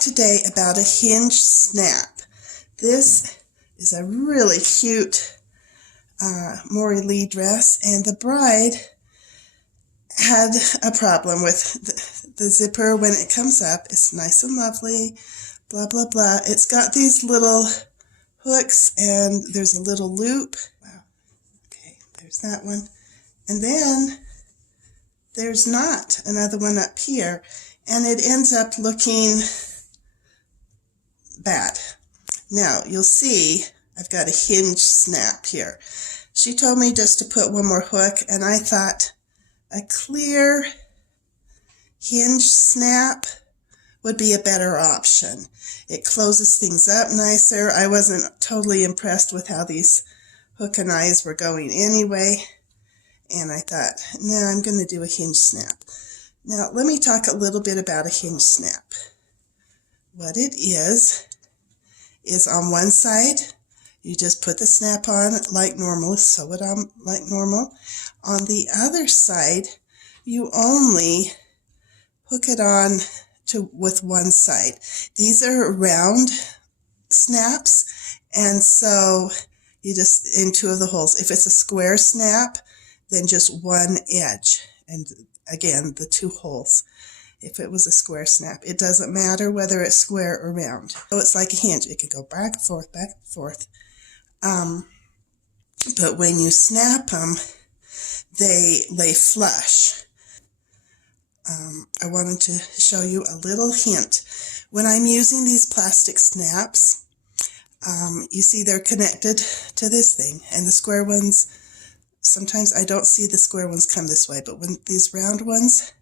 talk today about a hinged snap. This is a really cute Maury Lee dress, and the bride had a problem with the zipper when it comes up. It's nice and lovely, blah, blah, blah. It's got these little hooks, and there's a little loop. Wow. Okay, there's that one. And then there's not another one up here, and it ends up looking bad. Now, you'll see I've got a hinged snap here. She told me just to put one more hook, and I thought a clear hinged snap would be a better option. It closes things up nicer. I wasn't totally impressed with how these hook and eyes were going anyway, and I thought, no, I'm going to do a hinged snap. Now, let me talk a little bit about a hinged snap. What it is on one side, you just put the snap on like normal, sew it on like normal. On the other side, you only hook it on with one side. These are round snaps, and so you just, in two of the holes. If it's a square snap, then just one edge, and again, the two holes. If it was a square snap, it doesn't matter whether it's square or round. So it's like a hinge. It can go back and forth, back and forth. But when you snap them, they lay flush. I wanted to show you a little hint. When I'm using these plastic snaps, you see they're connected to this thing, and the square ones, sometimes I don't see the square ones come this way, but when these round ones,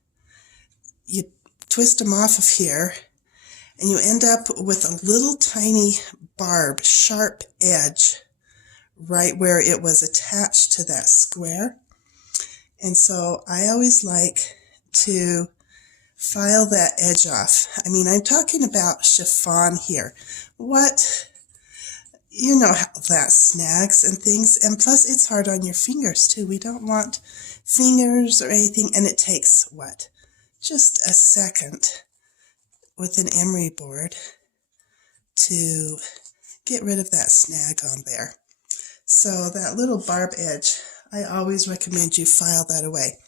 you twist them off of here, and you end up with a little tiny barb, sharp edge, right where it was attached to that square. And so I always like to file that edge off. I mean, I'm talking about chiffon here. You know how that snags and things, and plus it's hard on your fingers too. We don't want fingers or anything, and it takes, just a second with an emery board to get rid of that snag on there. So that little barb edge, I always recommend you file that away.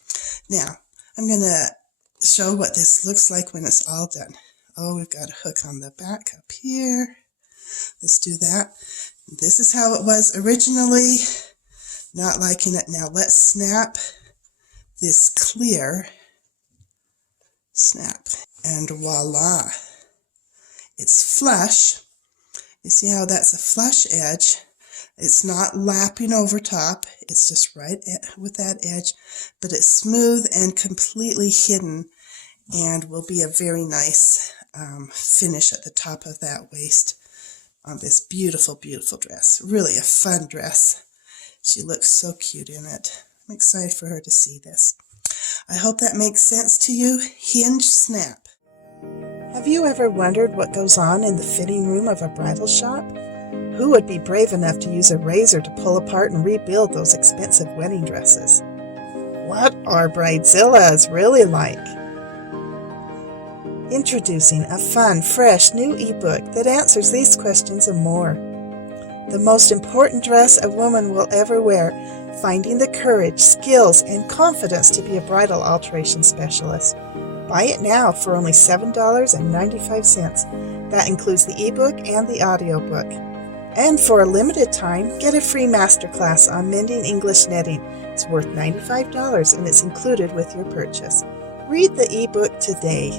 Now, I'm going to show what this looks like when it's all done. Oh, we've got a hook on the back up here. Let's do that. This is how it was originally. Not liking it. Now let's snap this clear snap. And voila. It's flush. You see how that's a flush edge? It's not lapping over top. It's just right with that edge, but it's smooth and completely hidden, and will be a very nice finish at the top of that waist on this beautiful, beautiful dress. Really a fun dress. She looks so cute in it. I'm excited for her to see this. I hope that makes sense to you. Hinged snap. Have you ever wondered what goes on in the fitting room of a bridal shop? Who would be brave enough to use a razor to pull apart and rebuild those expensive wedding dresses? What are bridezillas really like? Introducing a fun, fresh new ebook that answers these questions and more. The most important dress a woman will ever wear, finding the courage, skills, and confidence to be a bridal alteration specialist. Buy it now for only $7.95. That includes the ebook and the audiobook. And for a limited time, get a free masterclass on mending English netting. It's worth $95 and it's included with your purchase. Read the ebook today.